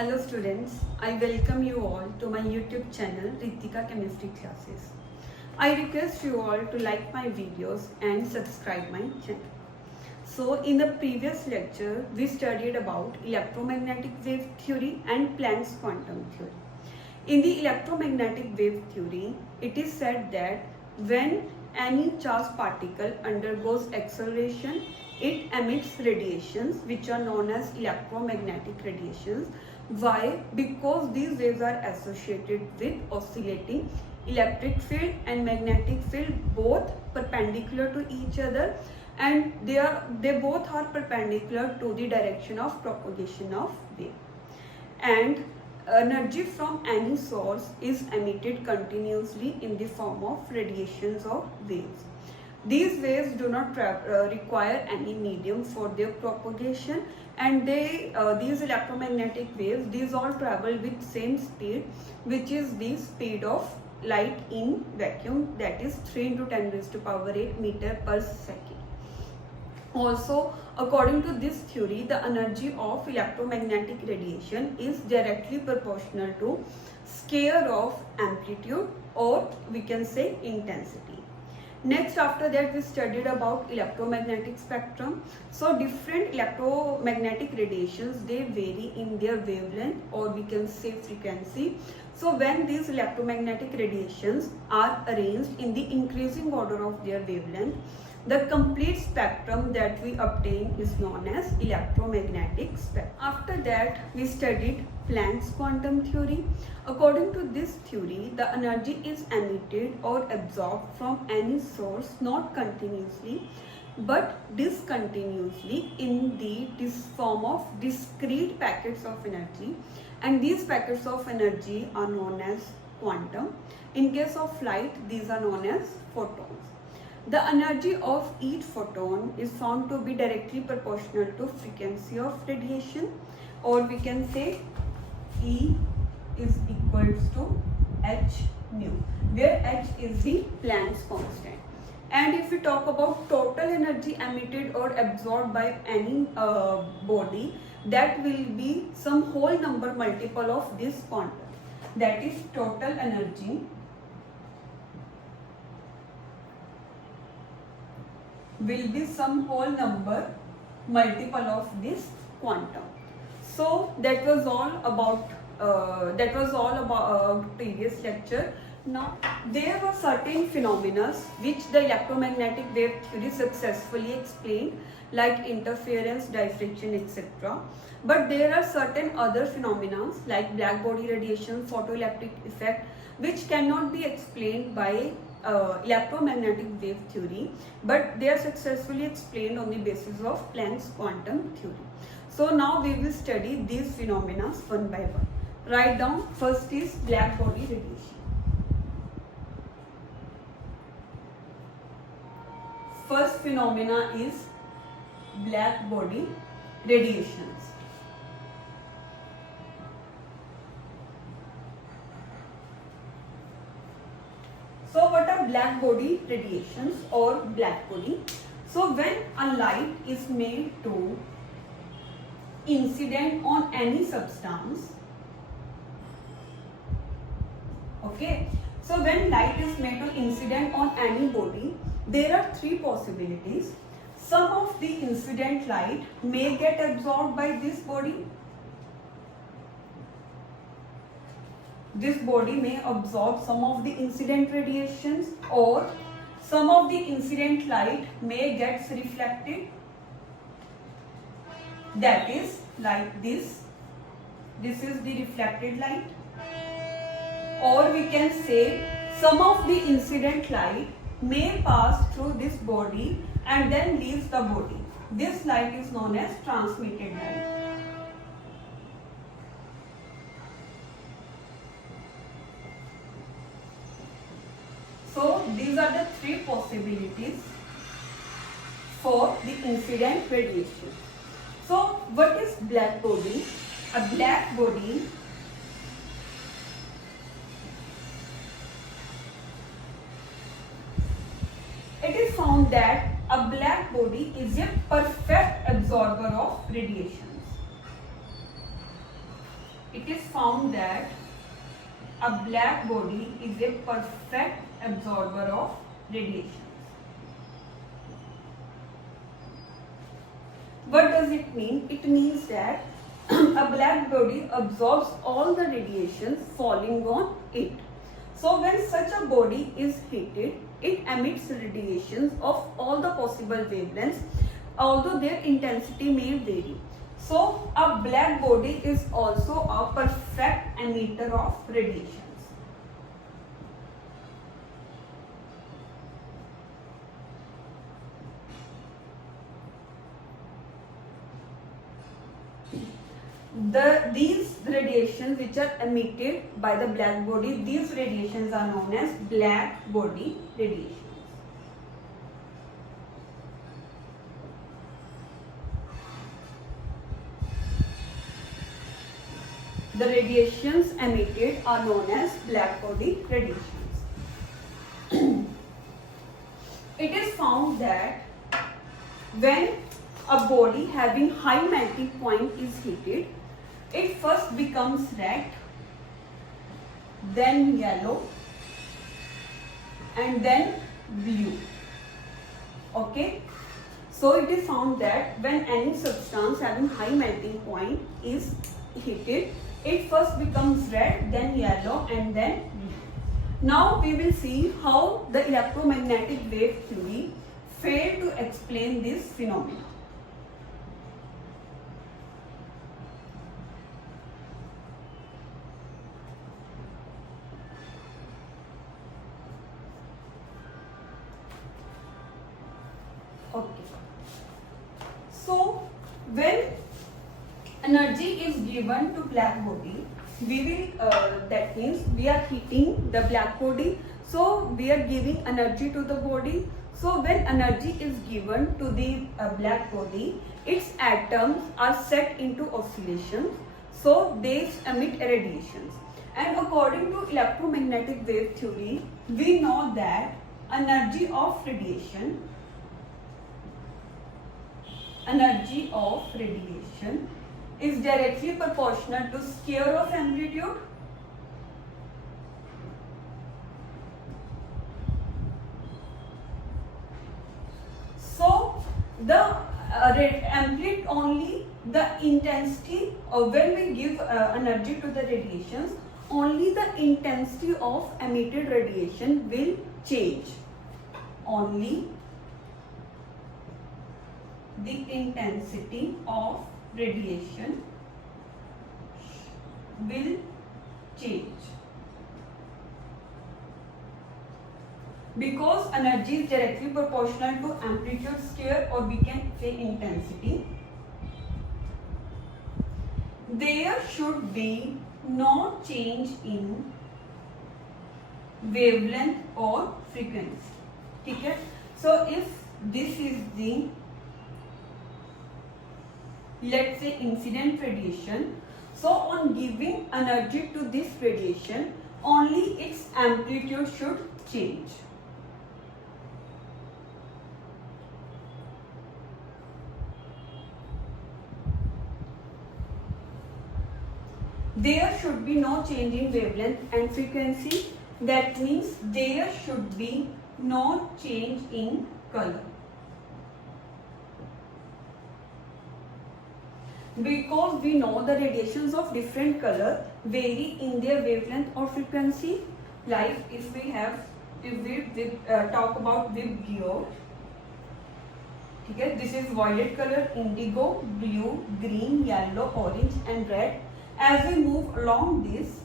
Hello students, I welcome you all to my YouTube channel Ritika Chemistry Classes. I request you all to like my videos and subscribe my channel. So in the previous lecture, we studied about electromagnetic wave theory and Planck's quantum theory. In the electromagnetic wave theory, it is said that when any charged particle undergoes acceleration, it emits radiations which are known as electromagnetic radiations. Why? Because these waves are associated with oscillating electric field and magnetic field, both perpendicular to each other, and they both are perpendicular to the direction of propagation of wave. And energy from any source is emitted continuously in the form of radiations or waves. These waves do not require any medium for their propagation, and these electromagnetic waves, these all travel with same speed, which is the speed of light in vacuum, that is 3 into 10 raised to power 8 meter per second. Also, according to this theory, the energy of electromagnetic radiation is directly proportional to square of amplitude, or we can say intensity. Next, after that, we studied about electromagnetic spectrum. So different electromagnetic radiations, they vary in their wavelength, or we can say frequency. So when these electromagnetic radiations are arranged in the increasing order of their wavelength, the complete spectrum that we obtain is known as electromagnetic spectrum. After that, we studied Planck's quantum theory. According to this theory, the energy is emitted or absorbed from any source not continuously but discontinuously in this form of discrete packets of energy, and these packets of energy are known as quantum. In case of light, these are known as photons. The energy of each photon is found to be directly proportional to frequency of radiation, or we can say E is equals to h nu, where h is the Planck's constant. And if we talk about total energy emitted or absorbed by any body, that will be some whole number multiple of this quantum. That is, total energy will be some whole number multiple of this quantum. So that was all about previous lecture. Now there were certain phenomena which the electromagnetic wave theory successfully explained, like interference, diffraction, etc. But there are certain other phenomena like blackbody radiation, photoelectric effect, which cannot be explained by electromagnetic wave theory, but they are successfully explained on the basis of Planck's quantum theory. So now we will study these phenomena one by one. Write down. First is blackbody radiation. First phenomena is blackbody radiations. So what are blackbody radiations or blackbody? So when a light is made to incident on any substance, okay, so when light is made to incident on any body, there are three possibilities. Some of the incident light may get absorbed by this body. This body may absorb some of the incident radiations, or some of the incident light may get reflected. That is like this. This is the reflected light. Or we can say some of the incident light may pass through this body and then leaves the body. This light is known as transmitted light. So these are the three possibilities for the incident radiation. So what is blackbody? A blackbody it is found that a blackbody is a perfect absorber of radiations. it is found that a black body is a perfect absorber of radiations. What does it mean? It means that a black body absorbs all the radiations falling on it. So when such a body is heated, it emits radiations of all the possible wavelengths, although their intensity may vary. So a black body is also a perfect emitter of radiations. These radiations which are emitted by the black body, these radiations are known as black body radiations. The radiations emitted are known as black body radiations. It is found that when a body having high melting point is heated, it first becomes red, then yellow, and then blue. Okay? So it is found that when any substance having high melting point is heated, it first becomes red, then yellow, and then blue. Now we will see how the electromagnetic wave theory failed to explain this phenomenon. Okay. So when energy is given to black body, we will that means we are heating the black body, so we are giving energy to the body. So when energy is given to the black body, its atoms are set into oscillations, so they emit radiations. And according to electromagnetic wave theory, we know that energy of radiation is directly proportional to square of amplitude. So the amplitude only the intensity, or when we give energy to the radiations, only the intensity of emitted radiation will change. Only the intensity of radiation will change, because energy is directly proportional to amplitude square, or we can say intensity. There should be no change in wavelength or frequency. Okay? So if this is the, let's say, incident radiation, so on giving energy to this radiation, only its amplitude should change. There should be no change in wavelength and frequency. That means there should be no change in color. Because we know the radiations of different color vary in their wavelength or frequency. Like if we talk about with gear, okay, this is violet color, indigo, blue, green, yellow, orange and red. As we move along this,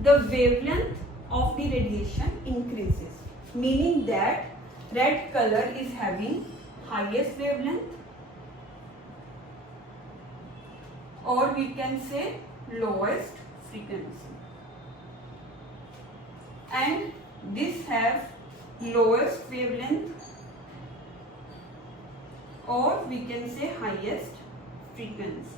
the wavelength of the radiation increases, meaning that red color is having highest wavelength, or we can say lowest frequency, and this have lowest wavelength, or we can say highest frequency.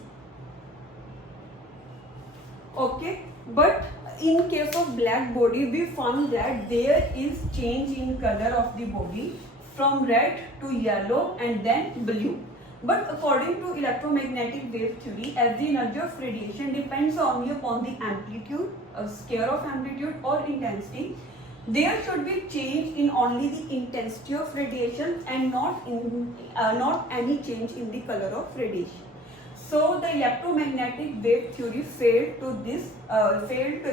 Okay, but in case of black body, we found that there is change in color of the body from red to yellow and then blue. But according to electromagnetic wave theory, as the energy of radiation depends only upon the amplitude, a scale of amplitude or intensity, there should be change in only the intensity of radiation and not any change in the color of radiation. So the electromagnetic wave theory failed to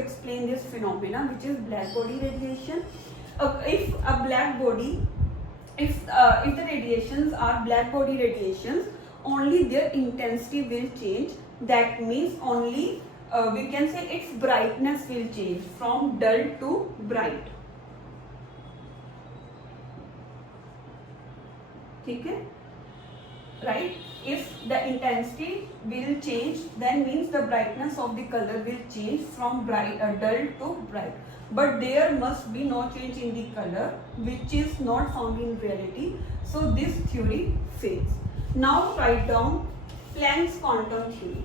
explain this phenomena, which is blackbody radiation. If the radiations are blackbody radiations, only their intensity will change. That means only we can say its brightness will change from dull to bright. Okay? Right? If the intensity will change, then means the brightness of the color will change from dull to bright. But there must be no change in the color, which is not found in reality. So this theory fails. Now write down Planck's quantum theory.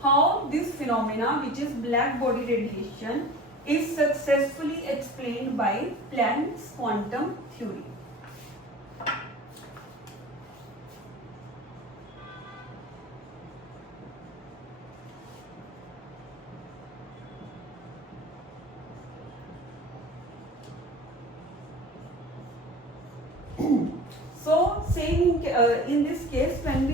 How this phenomena, which is blackbody radiation, is successfully explained by Planck's quantum theory. So same in this case, when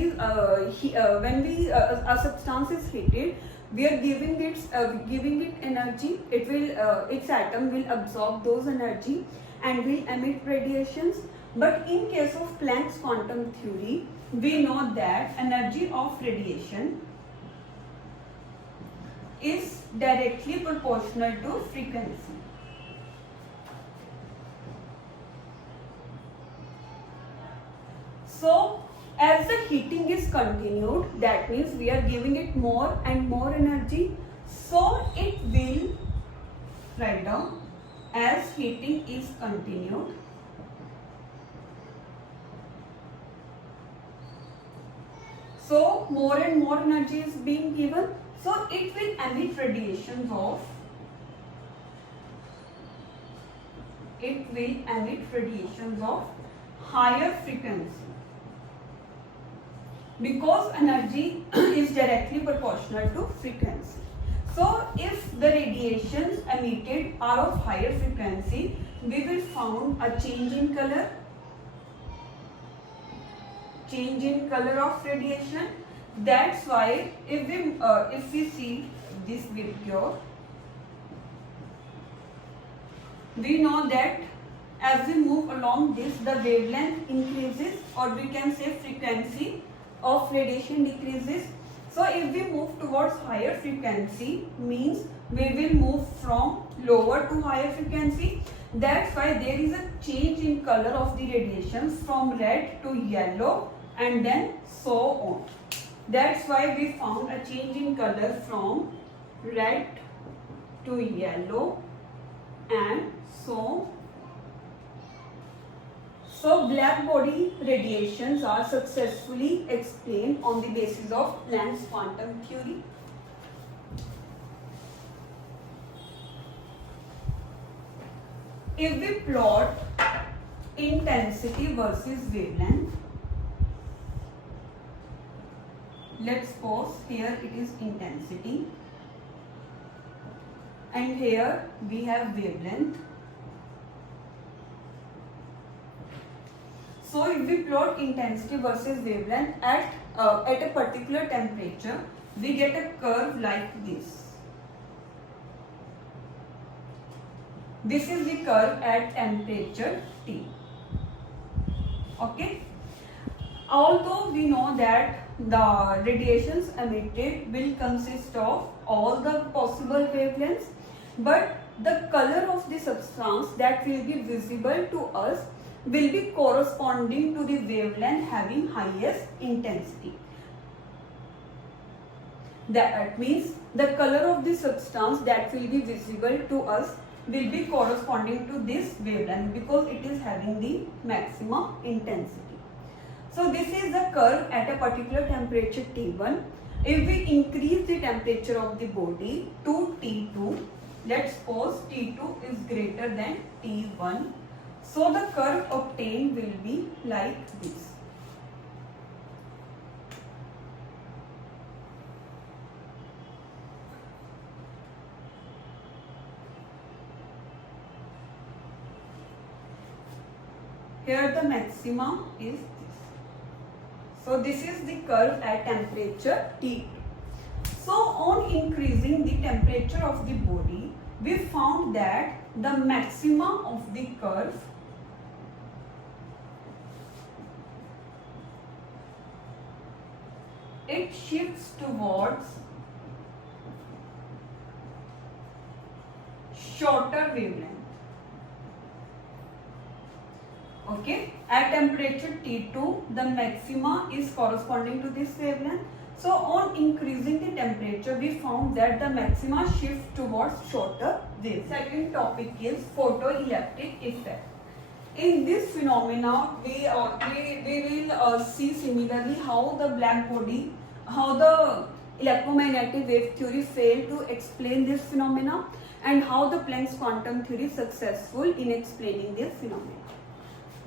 a substance is heated, we are giving it energy. Its atom will absorb those energy and will emit radiations. But in case of Planck's quantum theory, we know that energy of radiation is directly proportional to frequency. So as the heating is continued, that means we are giving it more and more energy, so it will, write down, as heating is continued, so more and more energy is being given, so it will emit radiations of higher frequency. Because energy is directly proportional to frequency. So if the radiations emitted are of higher frequency, we will find a change in color of radiation. That's why if we see this video, we know that as we move along this, the wavelength increases, or we can say frequency of radiation decreases. So if we move towards higher frequency, means we will move from lower to higher frequency. That's why there is a change in color of the radiation from red to yellow and then so on. That's why we found a change in color from red to yellow and so. So blackbody radiations are successfully explained on the basis of Planck's quantum theory. If we plot intensity versus wavelength, let's suppose here it is intensity and here we have wavelength. So if we plot intensity versus wavelength at a particular temperature, we get a curve like this. This is the curve at temperature T. Okay. Although we know that the radiations emitted will consist of all the possible wavelengths, but the color of the substance that will be visible to us will be corresponding to the wavelength having highest intensity. That means the color of the substance that will be visible to us will be corresponding to this wavelength because it is having the maximum intensity. So this is the curve at a particular temperature T1. If we increase the temperature of the body to T2, let's suppose T2 is greater than T1. So the curve obtained will be like this. Here the maxima is this. So this is the curve at temperature T2. So on increasing the temperature of the body, we found that the maxima of the curve it shifts towards shorter wavelength. Okay, at temperature T2, the maxima is corresponding to this wavelength. So on increasing the temperature, we found that the maxima shift towards shorter wavelength. Second topic is photoelectric effect. In this phenomena, we will see similarly how the black body, how the electromagnetic wave theory failed to explain this phenomena, and how the Planck's quantum theory is successful in explaining this phenomena.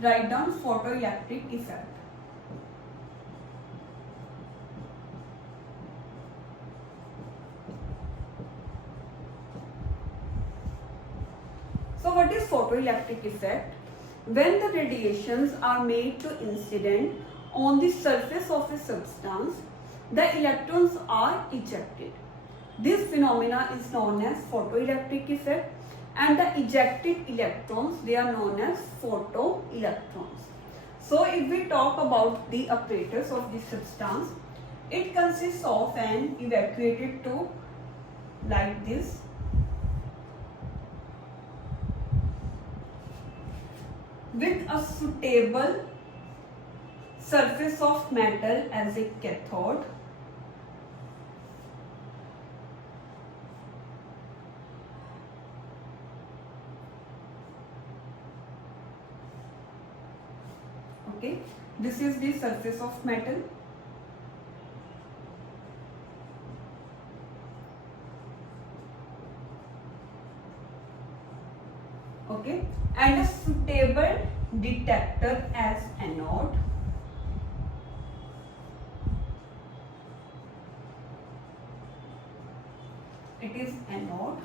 Write down photoelectric effect. So what is photoelectric effect? When the radiations are made to incident on the surface of a substance, the electrons are ejected. This phenomena is known as photoelectric effect, and the ejected electrons, they are known as photoelectrons. So if we talk about the apparatus of this substance, it consists of an evacuated tube like this, with a suitable surface of metal as a cathode. Okay, this is the surface of metal. Okay, and a suitable detector as anode. It is anode.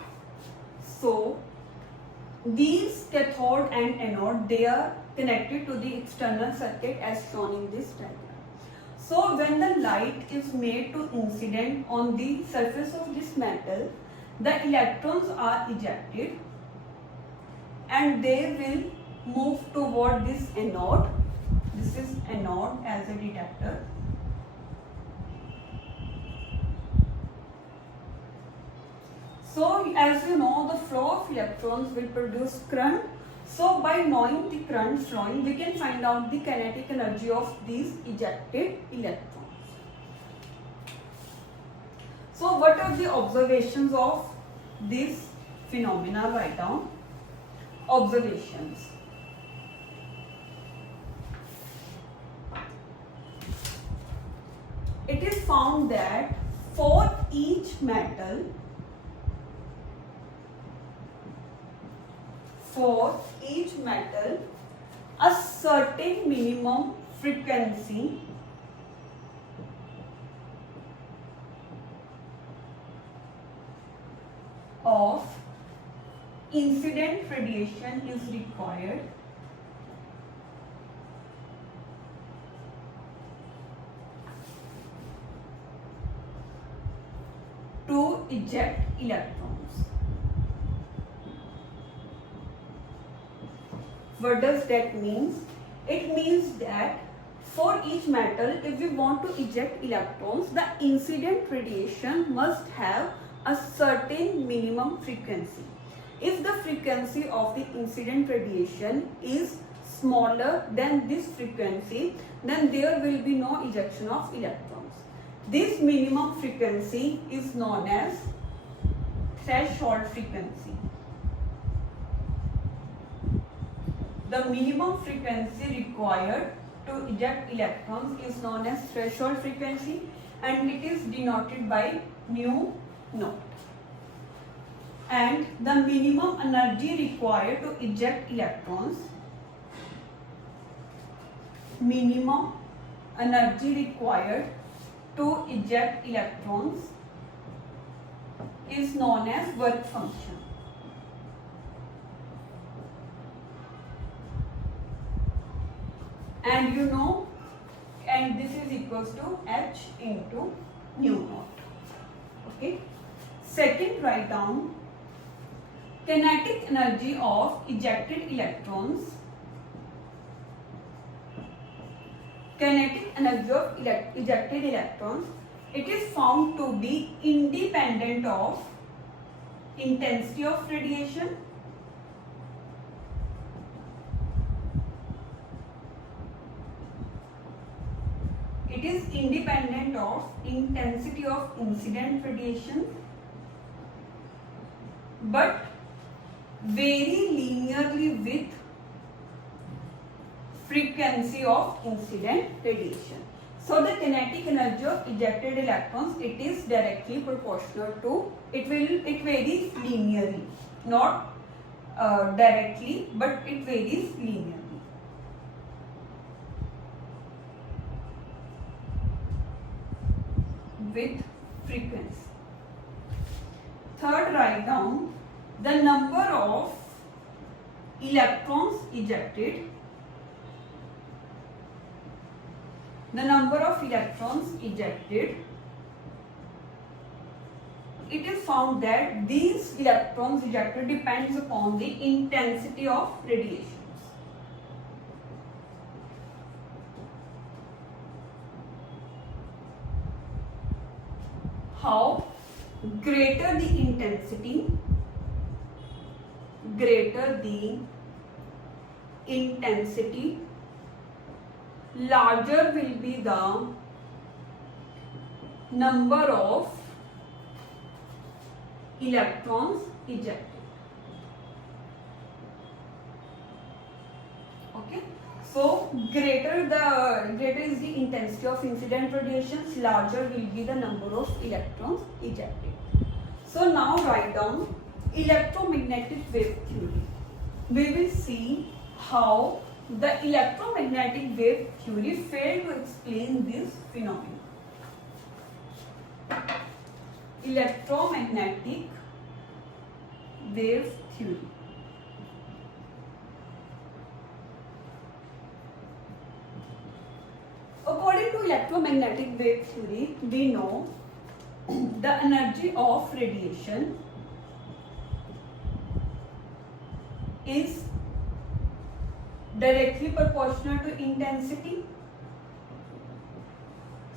So these cathode and anode, they are connected to the external circuit as shown in this diagram. So when the light is made to incident on the surface of this metal, the electrons are ejected and they will move toward this anode. This is anode as a detector. So as you know, the flow of electrons will produce current. So by knowing the current flowing, we can find out the kinetic energy of these ejected electrons. So what are the observations of this phenomena? Write down observations. It is found that for each metal, a certain minimum frequency of incident radiation is required to eject electrons. What does that mean? It means that for each metal, if we want to eject electrons, the incident radiation must have a certain minimum frequency. If the frequency of the incident radiation is smaller than this frequency, then there will be no ejection of electrons. This minimum frequency is known as threshold frequency. The minimum frequency required to eject electrons is known as threshold frequency, and it is denoted by mu naught. And the minimum energy required to eject electrons, is known as work function. and you know, and this is equals to H into nu naught. Okay. Second, write down kinetic energy of ejected electrons. Kinetic energy of ejected electrons, it is found to be independent of intensity of radiation, it is independent of intensity of incident radiation, but vary linearly with frequency of incident radiation. So the kinetic energy of ejected electrons, it is directly proportional to, it varies linearly, not directly, but it varies linearly. With frequency. Third, write down the number of electrons ejected. The number of electrons ejected, it is found that these electrons ejected depends upon the intensity of radiations. How? Greater the intensity, larger will be the number of electrons ejected. Okay, so greater is the intensity of incident radiations, larger will be the number of electrons ejected. So now write down electromagnetic wave theory. We will see how the electromagnetic wave theory failed to explain this phenomenon. Electromagnetic wave theory. According to electromagnetic wave theory, we know the energy of radiation is directly proportional to intensity.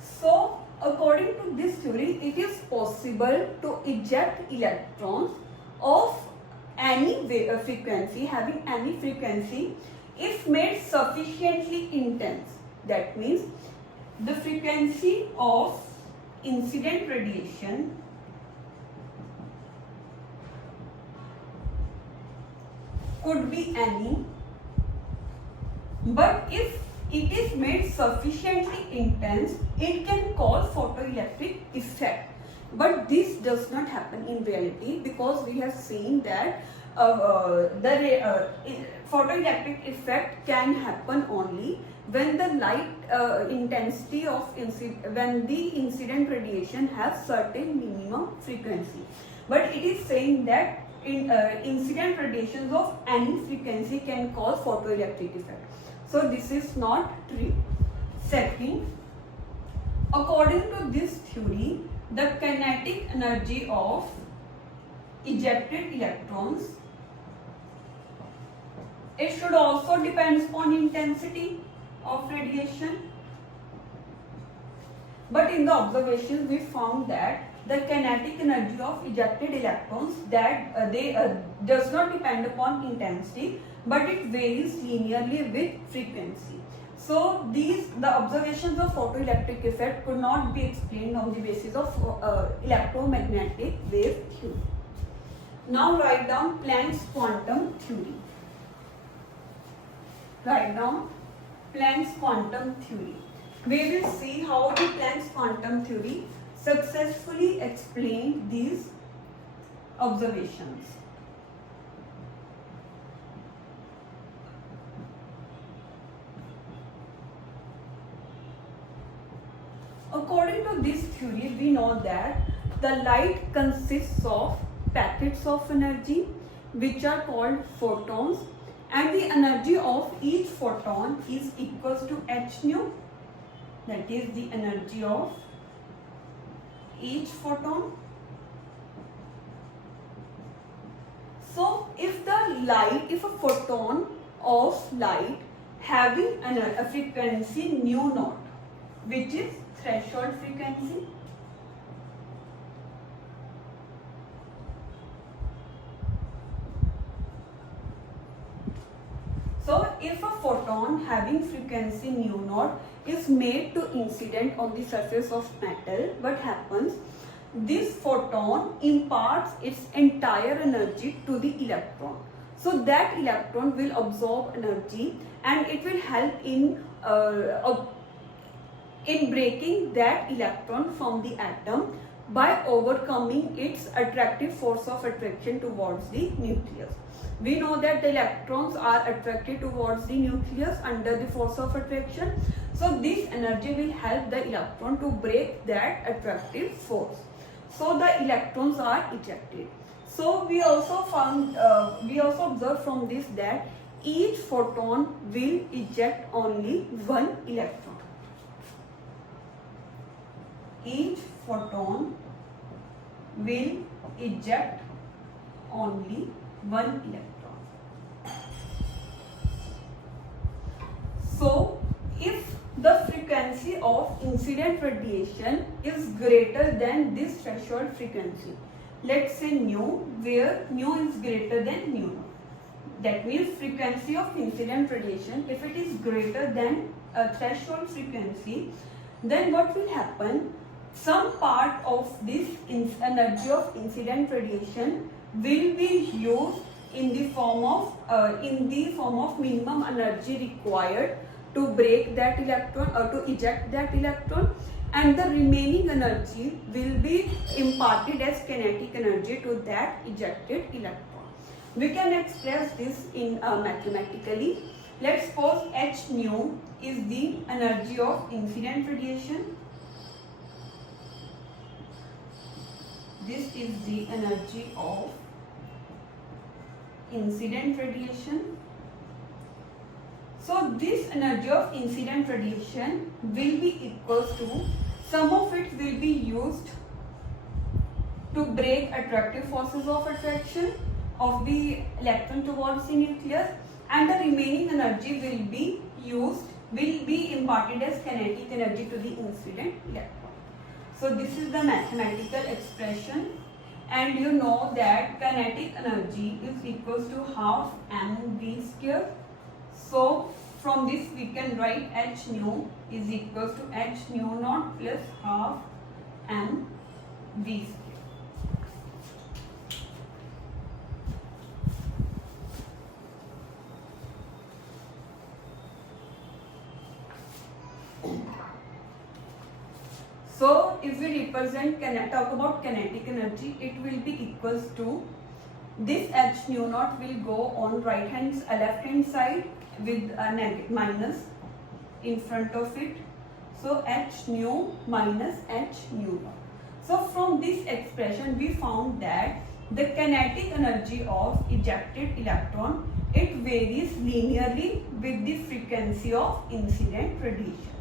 So, according to this theory, it is possible to eject electrons of any frequency, having any frequency, if made sufficiently intense. That means the frequency of incident radiation could be any, but if it is made sufficiently intense, it can cause photoelectric effect. But this does not happen in reality, because we have seen that the photoelectric effect can happen only when the light intensity of when the incident radiation has certain minimum frequency. But it is saying that incident radiations of any frequency can cause photoelectric effect. So this is not true. Second, according to this theory, the kinetic energy of ejected electrons, it should also depend upon intensity of radiation. But in the observations, we found that the kinetic energy of ejected electrons, that does not depend upon intensity, but it varies linearly with frequency. So the observations of photoelectric effect could not be explained on the basis of electromagnetic wave theory. Now write down Planck's quantum theory. Write down Planck's quantum theory. We will see how the Planck's quantum theory successfully explained these observations. According to this theory, we know that the light consists of packets of energy which are called photons, and the energy of each photon is equals to h nu, that is the energy of each photon. So if a photon of light having a frequency nu naught, which is threshold frequency, so if a photon having frequency nu naught is made to incident on the surface of metal, what happens? This photon imparts its entire energy to the electron. So that electron will absorb energy and it will help in breaking that electron from the atom by overcoming its attractive force of attraction towards the nucleus. We know that the electrons are attracted towards the nucleus under the force of attraction. So this energy will help the electron to break that attractive force. So the electrons are ejected. So we also observed from this that each photon will eject only one electron. Each photon will eject only one electron. So if the frequency of incident radiation is greater than this threshold frequency, let's say nu, where nu is greater than nu naught. That means frequency of incident radiation, if it is greater than a threshold frequency, then what will happen? Some part of this energy of incident radiation will be used in the form of minimum energy required to break that electron or to eject that electron, and the remaining energy will be imparted as kinetic energy to that ejected electron. We can express this in mathematically. Let's suppose h nu is the energy of incident radiation. This is the energy of incident radiation. So this energy of incident radiation will be equals to, some of it will be used to break attractive forces of attraction of the electron towards the nucleus, and the remaining energy will be imparted as kinetic energy to the incident electron. So this is the mathematical expression, and you know that kinetic energy is equals to half mv square. So from this we can write h nu is equals to h nu naught plus half mv square. So if we talk about kinetic energy, it will be equals to, this h nu naught will go on left hand side with a minus in front of it. So h nu minus h nu naught. So from this expression we found that the kinetic energy of ejected electron, it varies linearly with the frequency of incident radiation,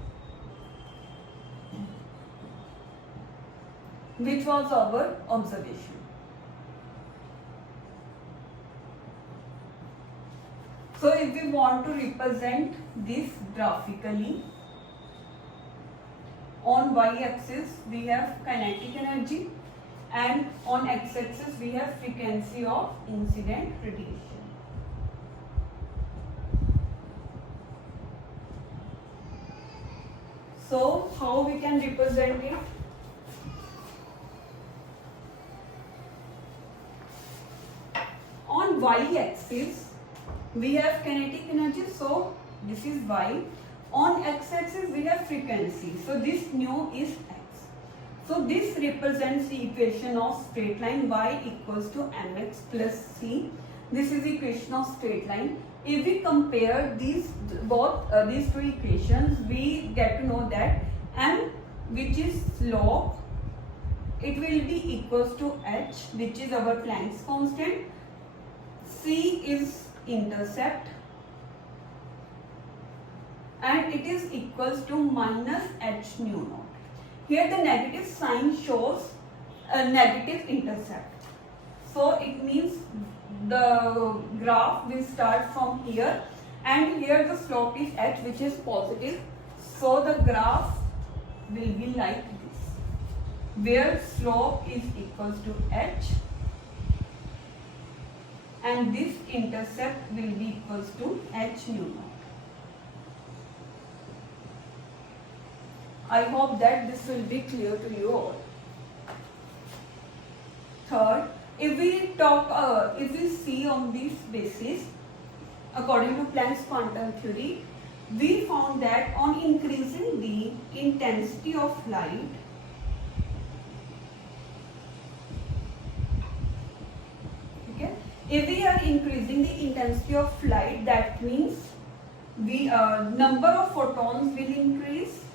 which was our observation. So if we want to represent this graphically, on y-axis we have kinetic energy and on x-axis we have frequency of incident radiation. So how we can represent it? On y-axis we have kinetic energy, so this is y. On x-axis we have frequency, so this nu is x. So this represents the equation of straight line y equals to mx plus c. This is the equation of straight line. If we compare these two equations, we get to know that m, which is slope, it will be equals to h, which is our Planck's constant. C is intercept, and it is equals to minus h nu naught. Here the negative sign shows a negative intercept. So it means the graph will start from here, and here the slope is h, which is positive. So the graph will be like this, where slope is equals to h and this intercept will be equals to h nu naught. I hope that this will be clear to you all. Third, if we see on this basis, according to Planck's quantum theory, we found that on increasing the intensity of light, okay, if we are increasing the intensity of light, that means the number of photons will increase.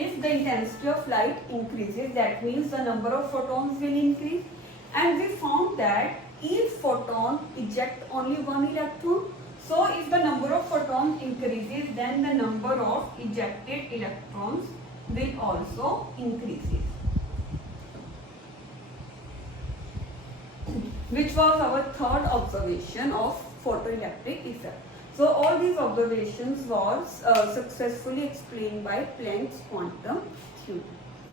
If the intensity of light increases, that means the number of photons will increase, and we found that each photon ejects only one electron. So if the number of photons increases, then the number of ejected electrons will also increase, which was our third observation of photoelectric effect. So all these observations was successfully explained by Planck's quantum theory.